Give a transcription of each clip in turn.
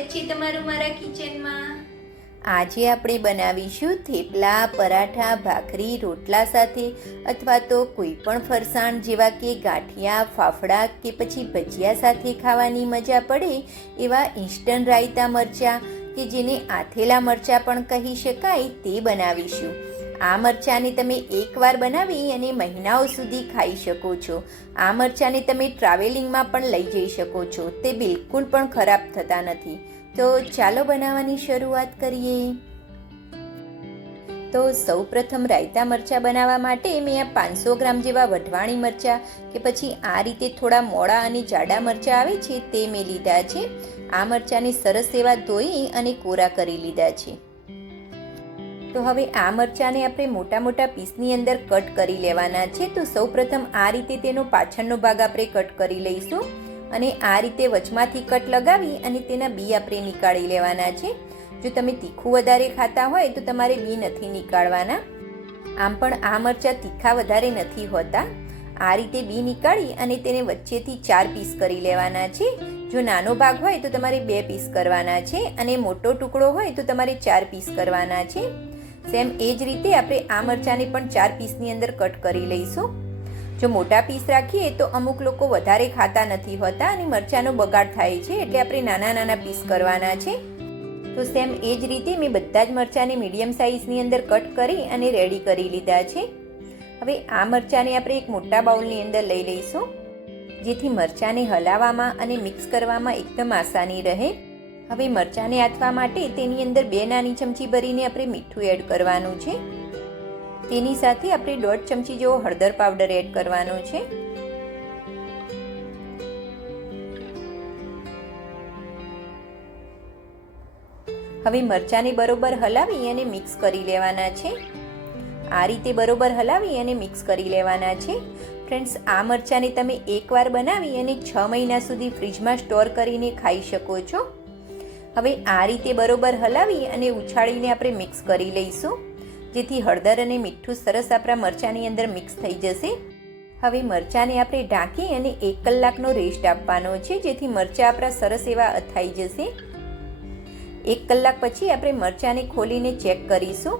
સ્વાગત છે તમારું મારા કિચનમાં। આજે આપણે બનાવીશું થેપલા, પરાઠા, ભાખરી, રોટલા સાથે અથવા તો કોઈ પણ ફરસાણ જેવા કે ગાંઠિયા, ફાફડા કે પછી ભજીયા સાથે ખાવાની મજા પડે એવા ઇન્સ્ટન્ટ રાયતા મરચાં કે જેને આથેલા મરચાં પણ કહી શકાય તે બનાવીશું। આ મરચાંને તમે એકવાર બનાવી અને મહિનાઓ સુધી ખાઈ શકો છો। આ મરચાંને તમે ટ્રાવેલિંગમાં પણ લઈ જઈ શકો છો, તે બિલકુલ પણ ખરાબ થતા નથી। તો ચાલો બનાવવાની શરૂઆત કરીએ। તો સૌપ્રથમ રાયતા મરચાં બનાવવા માટે મેં આ 500 ગ્રામ જેવા વઢવાણી મરચાં કે પછી આ રીતે થોડા મોડા અને જાડા મરચાં આવે છે તે મેં લીધા છે। આ મરચાંને સરસ એવા ધોઈ અને કોરા કરી લીધા છે। તો હવે આ મરચાંને આપણે મોટા મોટા પીસની અંદર કટ કરી લેવાના છે। તો સૌપ્રથમ આ રીતે તેનો પાછળનો ભાગ આપણે કટ કરી લઈશું અને આ રીતે વચમાંથી કટ લગાવી અને તેના બી આપણે નીકાળી લેવાના છે। જો તમે તીખું વધારે ખાતા હોય તો તમારે બી નથી નીકાળવાના। આમ પણ આ મરચાં તીખા વધારે નથી હોતા। આ રીતે બી નીકાળી અને તેને વચ્ચેથી 4 પીસ કરી લેવાના છે। જો નાનો ભાગ હોય તો તમારે 2 પીસ કરવાના છે અને મોટો ટુકડો હોય તો તમારે 4 પીસ કરવાના છે। સેમ એ જ રીતે આપણે આ મરચાંને પણ 4 પીસની અંદર કટ કરી લઈશું। જો મોટા પીસ રાખીએ તો અમુક લોકો વધારે ખાતા નથી હોતા અને મરચાંનો બગાડ થાય છે, એટલે આપણે નાના નાના પીસ કરવાના છે। તો સેમ એ જ રીતે મેં બધા જ મરચાંને મીડિયમ સાઇઝની અંદર કટ કરી અને રેડી કરી લીધા છે। હવે આ મરચાંને આપણે એક મોટા બાઉલની અંદર લઈ લઈશું, જેથી મરચાંને હલાવવામાં અને મિક્સ કરવામાં એકદમ આસાની રહે। હવે મરચાંને આથવા માટે તેની અંદર 2 નાની ચમચી ભરીને આપણે મીઠું એડ કરવાનું છે। તેની સાથે આપણે 1.5 ચમચી જેવો હળદર પાવડર એડ કરવાનો છે। હવે મરચાંને બરોબર હલાવી અને મિક્સ કરી લેવાના છે। આ રીતે બરોબર હલાવી અને મિક્સ કરી લેવાના છે। ફ્રેન્ડ્સ, આ મરચાંને તમે એકવાર બનાવી અને 6 મહિના સુધી ફ્રીજમાં સ્ટોર કરીને ખાઈ શકો છો। હવે આ રીતે બરોબર હલાવી અને ઉછાળીને આપણે મિક્સ કરી લઈશું, જેથી હળદર અને મીઠું સરસ આપણા મરચાંની અંદર મિક્સ થઈ જશે। હવે મરચાંને આપણે ઢાંકી અને 1 કલાકનો રેસ્ટ આપવાનો છે, જેથી મરચાં આપણા સરસ એવા અથાઈ જશે। 1 કલાક પછી આપણે મરચાંને ખોલીને ચેક કરીશું।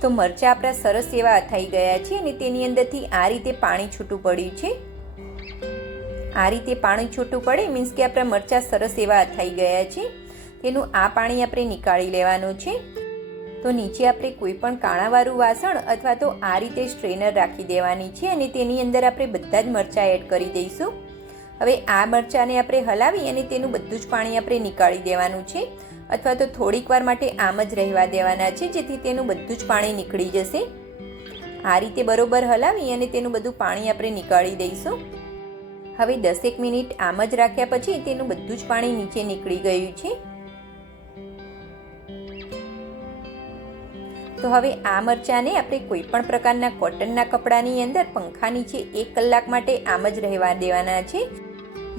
તો મરચાં આપણા સરસ એવા અથાઈ ગયા છે અને તેની અંદરથી આ રીતે પાણી છૂટું પડ્યું છે। આ રીતે પાણી છૂટું પડે મીન્સ કે આપણા મરચાં સરસ એવા અથાઈ ગયા છે। તેનું આ પાણી આપણે નીકાળી લેવાનું છે। તો નીચે આપણે કોઈ પણ કાણાવાળું વાસણ અથવા તો આ રીતે સ્ટ્રેનર રાખી દેવાની છે અને તેની અંદર આપણે બધા જ મરચાં એડ કરી દઈશું। હવે આ મરચાંને આપણે હલાવી અને તેનું બધું જ પાણી આપણે નીકાળી દેવાનું છે, અથવા તો થોડીક વાર માટે આમ જ રહેવા દેવાના છે, જેથી તેનું બધું જ પાણી નીકળી જશે। આ રીતે બરોબર હલાવી અને તેનું બધું પાણી આપણે નીકાળી દઈશું। હવે 10 મિનિટ આમ જ રાખ્યા પછી તેનું બધું જ પાણી નીચે નીકળી ગયું છે। તો હવે આ મરચાંને આપણે કોઈ પણ પ્રકારના કોટનના કપડાની અંદર પંખા નીચે 1 કલાક માટે આમ જ રહેવા દેવાના છે,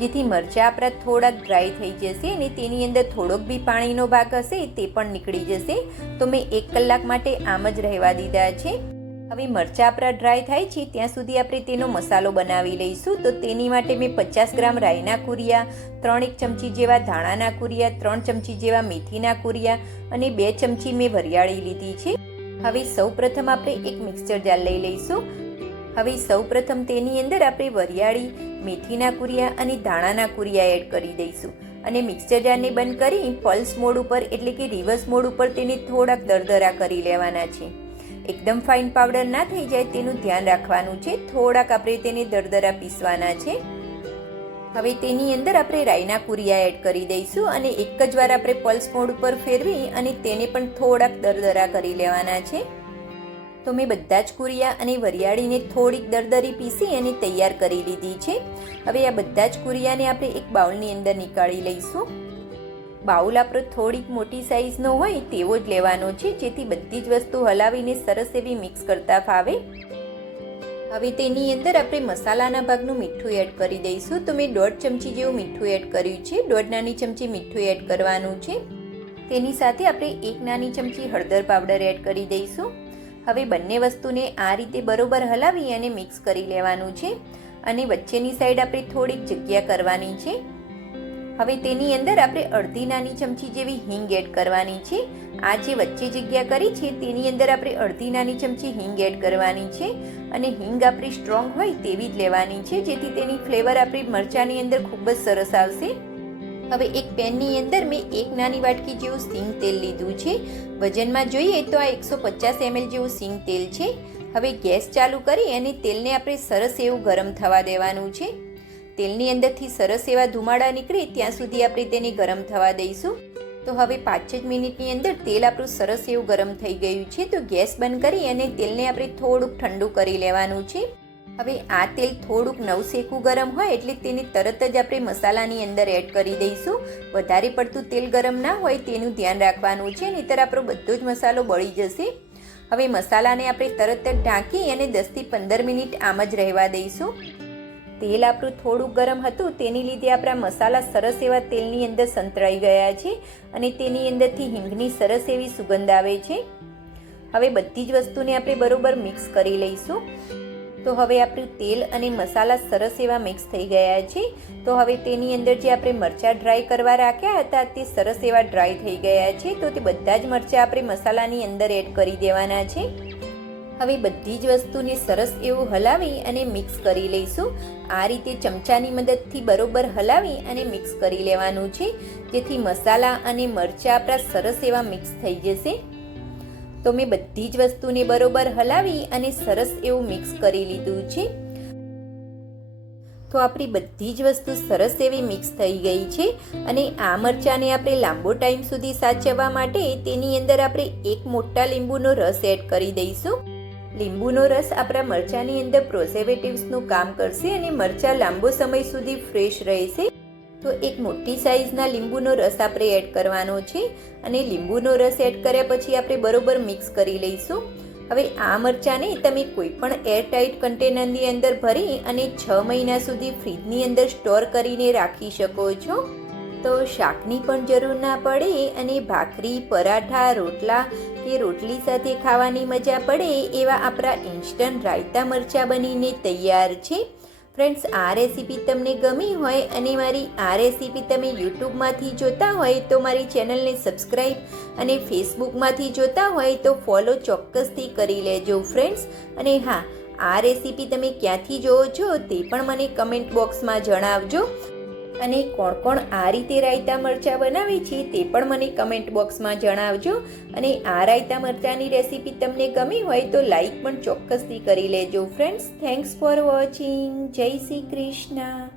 જેથી મરચાં આપણા થોડાક ડ્રાય થઈ જશે અને તેની અંદર થોડોક બી પાણીનો ભાગ હશે તે પણ નીકળી જશે। તો મેં 1 કલાક માટે આમ જ રહેવા દીધા છે। હવે મરચાં આપણા ડ્રાય થાય છે ત્યાં સુધી આપણે તેનો મસાલો બનાવી લઈશું। તો તેની માટે મેં 50 ગ્રામ રાઈના કુરિયા, 3 ચમચી જેવા ધાણાના કુરિયા, 3 ચમચી જેવા મેથીના કુરિયા અને 2 ચમચી મેં વરિયાળી લીધી છે। હવે સૌપ્રથમ આપણે એક મિક્સર જાર લઈ લઈશું। હવે સૌપ્રથમ તેની અંદર આપણે વરિયાળી, મેથીના કુરિયા અને ધાણાના કુરિયા એડ કરી દઈશું અને મિક્સર જારને બંધ કરી પલ્સ મોડ ઉપર એટલે કે રિવર્સ મોડ ઉપર તેને થોડાક દરદરા કરી લેવાના છે। એકદમ ફાઇન પાવડર ના થઈ જાય તેનું ધ્યાન રાખવાનું છે। થોડાક આપણે તેને દરદરા પીસવાના છે। હવે તેની અંદર આપણે રાઈના કુરિયા એડ કરી દઈશું અને એક જ વાર આપણે પલ્સ મોડ ઉપર ફેરવી અને તેને પણ થોડાક દરદરા કરી લેવાના છે। તો મેં બધા જ કુરિયા અને વરિયાળીને થોડીક દરદરી પીસી અને તૈયાર કરી લીધી છે। હવે આ બધા જ કુરિયાને આપણે એક બાઉલની અંદર નીકાળી લઈશું। બાઉલ આપણો થોડીક મોટી સાઈઝનો હોય તેવો જ લેવાનો છે, જેથી બધી જ વસ્તુ હલાવીને સરસ એવી મિક્સ કરતા ફાવે। હવે તેની અંદર આપણે મસાલાના ભાગનું મીઠું એડ કરી દઈશું। તો મેં 1.5 ચમચી જેવું મીઠું એડ કર્યું છે। 1.5 નાની ચમચી મીઠું એડ કરવાનું છે। તેની સાથે આપણે 1 નાની ચમચી હળદર પાવડર એડ કરી દઈશું। હવે બંને વસ્તુને આ રીતે બરોબર હલાવી અને મિક્સ કરી લેવાનું છે અને વચ્ચેની સાઈડ આપણે થોડીક જગ્યા કરવાની છે। હવે તેની અંદર આપણે અડધી નાની ચમચી જેવી હિંગ એડ કરવાની છે. આ જે વચ્ચે જગ્યા કરી છે તેની અંદર આપણે અડધી નાની ચમચી હિંગ એડ કરવાની છે અને હિંગ આપણી સ્ટ્રોંગ હોય તેવી જ લેવાની છે, જેથી તેની ફ્લેવર આપણી મરચાંની અંદર ખૂબ જ સરસ આવશે. હવે એક પેનની અંદર મેં 1 નાની વાટકી જેવું સિંગ તેલ લીધું છે. વજનમાં જોઈએ તો આ 150 ml જેવું સિંગ તેલ છે. હવે ગેસ ચાલુ કરી અને તેલને આપણે સરસ એવું ગરમ થવા દેવાનું છે. તેલની અંદરથી સરસ એવા ધુમાડા નીકળે ત્યાં સુધી આપણે તેને ગરમ થવા દઈશું. તો હવે 5 જ મિનિટની અંદર તેલ આપણું સરસ એવું ગરમ થઈ ગયું છે. તો ગેસ બંધ કરી અને તેલને આપણે થોડુંક ઠંડુ કરી લેવાનું છે. હવે આ તેલ થોડુંક નવશેકું ગરમ હોય એટલે તેને તરત જ આપણે મસાલાની અંદર એડ કરી દઈશું. વધારે પડતું તેલ ગરમ ના હોય તેનું ધ્યાન રાખવાનું છે, નહીંતર આપણો બધો જ મસાલો બળી જશે. હવે મસાલાને આપણે તરત જ ઢાંકી અને 10 થી 15 મિનિટ આમ જ રહેવા દઈશું. તેલ આપણું થોડું ગરમ હતું તેની લીધે આપણા મસાલા સરસ એવા તેલની અંદર સંતળાઈ ગયા છે અને તેની અંદરથી હિંગની સરસ એવી સુગંધ આવે છે. હવે બધી જ વસ્તુને આપણે બરોબર મિક્સ કરી લઈશું. તો હવે આપણું તેલ અને મસાલા સરસ એવા મિક્સ થઈ ગયા છે. તો હવે તેની અંદર જે આપણે મરચાં ડ્રાય કરવા રાખ્યા હતા તે સરસ એવા ડ્રાય થઈ ગયા છે. તો તે બધા જ મરચાં આપણે મસાલાની અંદર એડ કરી દેવાના છે. હવે બધી જ વસ્તુને સરસ એવું હલાવી અને મિક્સ કરી લઈશું. આ રીતે ચમચાની મદદથી બરોબર હલાવી અને મિક્સ કરી લેવાનું છે, જેથી મસાલા અને મરચાં આપણા સરસ એવા મિક્સ થઈ જશે. તો મેં બધી જ વસ્તુને બરોબર હલાવી અને સરસ એવું મિક્સ કરી લીધું છે. તો આપણી બધી જ વસ્તુ સરસ એવી મિક્સ થઈ ગઈ છે અને આ મરચાંને આપણે લાંબો ટાઈમ સુધી સાચવવા માટે તેની અંદર આપણે 1 મોટા લીંબુનો રસ એડ કરી દઈશું. લીંબુનો રસ આપણા મરચાંની અંદર પ્રોઝર્વેટિવ્સનું કામ કરશે અને મરચાં લાંબો સમય સુધી ફ્રેશ રહેશે. તો એક મોટી સાઇઝના લીંબુનો રસ આપણે એડ કરવાનો છે અને લીંબુનો રસ એડ કર્યા પછી આપણે બરોબર મિક્સ કરી લઈશું. હવે આ મરચાંને તમે કોઈ પણ એરટાઇટ કન્ટેનરની અંદર ભરી અને 6 મહિના સુધી ફ્રીજની અંદર સ્ટોર કરીને રાખી શકો છો. તો શાકની પણ જરૂર ના પડે અને ભાખરી, પરાઠા, રોટલા કે રોટલી સાથે ખાવાની મજા પડે એવા આપણા ઇન્સ્ટન્ટ રાયતા મરચાં બનીને તૈયાર છે. ફ્રેન્ડ્સ, આ રેસીપી તમને ગમી હોય અને મારી આ રેસીપી તમે યુટ્યુબમાંથી જોતા હોય તો મારી ચેનલને સબસ્ક્રાઈબ અને ફેસબુકમાંથી જોતા હોય તો ફોલો ચોક્કસથી કરી લેજો ફ્રેન્ડ્સ. અને હા, આ રેસીપી તમે ક્યાંથી જોવો છો તે પણ મને કમેન્ટ બોક્સમાં જણાવજો. અને કોણ કોણ આ રીતે રાયતા મરચાં બનાવે છે તે પણ મને કમેન્ટ બોક્સમાં જણાવજો. અને આ રાયતા મરચાંની રેસીપી તમને ગમી હોય તો લાઈક પણ ચોક્કસથી કરી લેજો ફ્રેન્ડ્સ. Thanks for watching. જય શ્રી કૃષ્ણ.